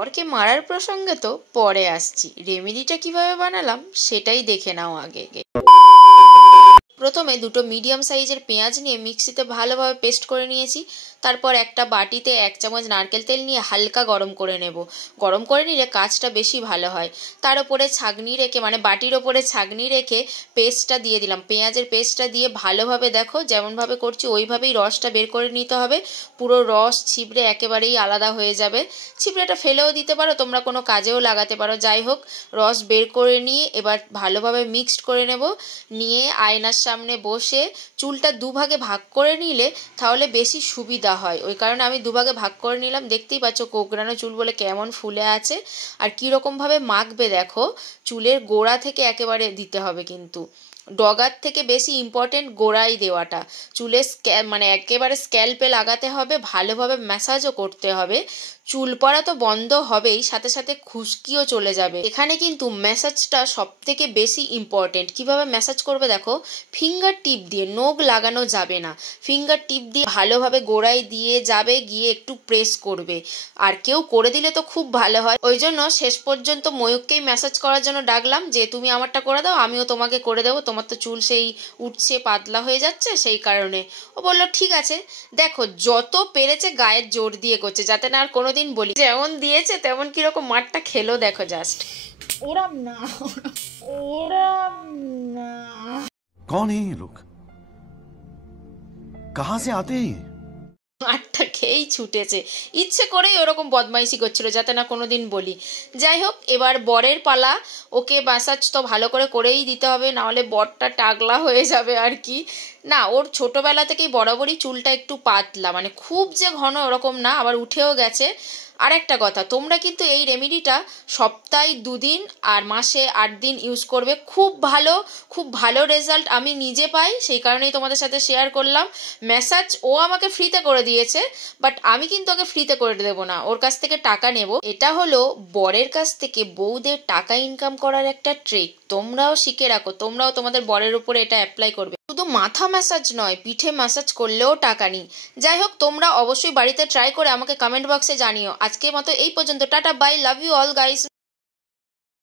বরকে মারার প্রসঙ্গে তো পরে আসছি, রেমেডিটা কিভাবে বানালাম সেটাই দেখে নাও আগে। প্রথমে দুটো মিডিয়াম সাইজের পেঁয়াজ নিয়ে মিক্সিতে ভালোভাবে পেস্ট করে নিয়েছি। তারপর একটা বাটিতে 1 চামচ নারকেল তেল নিয়ে হালকা গরম করে নেব। গরম করে নিলে কাজটা বেশি ভালো হয়। তার উপরে ছাঁকনি রেখে, মানে বাটির ওপরে ছাঁকনি রেখে পেস্টটা দিয়ে দিলাম। পেঁয়াজের পেস্টটা দিয়ে ভালোভাবে দেখো যেমনভাবে করছি ওইভাবেই রসটা বের করে নিতে হবে। পুরো রস ছিবড়ে একেবারেই আলাদা হয়ে যাবে। ছিবড়েটা ফেলেও দিতে পারো, তোমরা কোনো কাজেও লাগাতে পারো। যাই হোক, রস বের করে নিয়ে এবার ভালোভাবে মিক্সড করে নেব। নিয়ে আয়নার সামনে বসে চুলটা দুভাগে ভাগ করে নিলে তাহলে বেশি সুবিধা হয়। ওই কারণে আমি দুভাগে ভাগ করে নিলাম। দেখতেই পাচ্ছ কোঁকড়ানো চুল বলে কেমন ফুলে আছে। আর কীরকমভাবে মাখবে দেখো, চুলের গোড়া থেকে একেবারে দিতে হবে, কিন্তু ডগার থেকে বেশি ইম্পর্টেন্ট গোড়ায় দেওয়াটা। চুলে মানে একেবারে স্ক্যাল্পে লাগাতে হবে, ভালোভাবে ম্যাসাজও করতে হবে। চুল পড়া তো বন্ধ হবেই, সাথে সাথে খুশকিও চলে যাবে। এখানে কিন্তু ম্যাসাজটা সব থেকে বেশি ইম্পর্টেন্ট। কিভাবে ম্যাসাজ করবে দেখো, ফিঙ্গার টিপ দিয়ে, নখ লাগানো যাবে না, ফিঙ্গার টিপ দিয়ে ভালোভাবে গোড়ায় দিয়ে যাবে, গিয়ে একটু প্রেস করবে। আর কেউ করে দিলে তো খুব ভালো হয়। ওই জন্য শেষ পর্যন্ত ময়ূককেই ম্যাসাজ করার জন্য ডাকলাম যে তুমি আমারটা করে দাও, আমিও তোমাকে করে দেবো, তোমার তো চুল সেই উঠছে, পাতলা হয়ে যাচ্ছে, সেই কারণে। ও বললো ঠিক আছে। দেখো যত পেরেছে গায়ের জোর দিয়ে করছে, যাতে না আর কোনোদিন বলি। যেমন দিয়েছে তেমন কিরকম মারটা খেলো দেখো জাস্ট। ওরাম না, ওরাম না। कौन है ये लोग, कहाँ से आते हैं? মারটা খেয়েই ছুটেছে, ইচ্ছে করেই ওরকম বদমাইশি করছিল যাতে না কোনোদিন বলি। যাই হোক, এবার বরের পালা। ওকে ম্যাসাজ তো ভালো করে করেই দিতে হবে, নাহলে বরটা টাগলা হয়ে যাবে আর কি। না, ওর ছোটোবেলা থেকেই বরাবরই চুলটা একটু পাতলা, মানে খুব যে ঘন ওরকম না, আবার উঠেও গেছে। আর একটা কথা, তোমরা কিন্তু এই রেমেডিটা সপ্তাহে 2 দিন আর মাসে 8 দিন ইউজ করবে। খুব ভালো, খুব ভালো রেজাল্ট আমি নিজে পাই, সেই কারণেই তোমাদের সাথে শেয়ার করলাম। ম্যাসাজ ও আমাকে ফ্রিতে করে দিয়েছে, বাট আমি কিন্তু ওকে ফ্রিতে করে দেবো না, ওর কাছ থেকে টাকা নেব। এটা হলো বরের কাছ থেকে বউদের টাকা ইনকাম করার একটা ট্রিক। তোমরাও শিখে রাখো, তোমরাও তোমাদের বরের উপরে এটা অ্যাপ্লাই করবে। শুধু মাথা ম্যাসাজ নয়, পিঠে ম্যাসাজ করলেও টাকা নেই। যাই হোক, তোমরা অবশ্যই বাড়িতে ট্রাই করে আমাকে কমেন্ট বক্সে জানিও। আজকের মতো এই পর্যন্ত, tata, bye, love you all guys.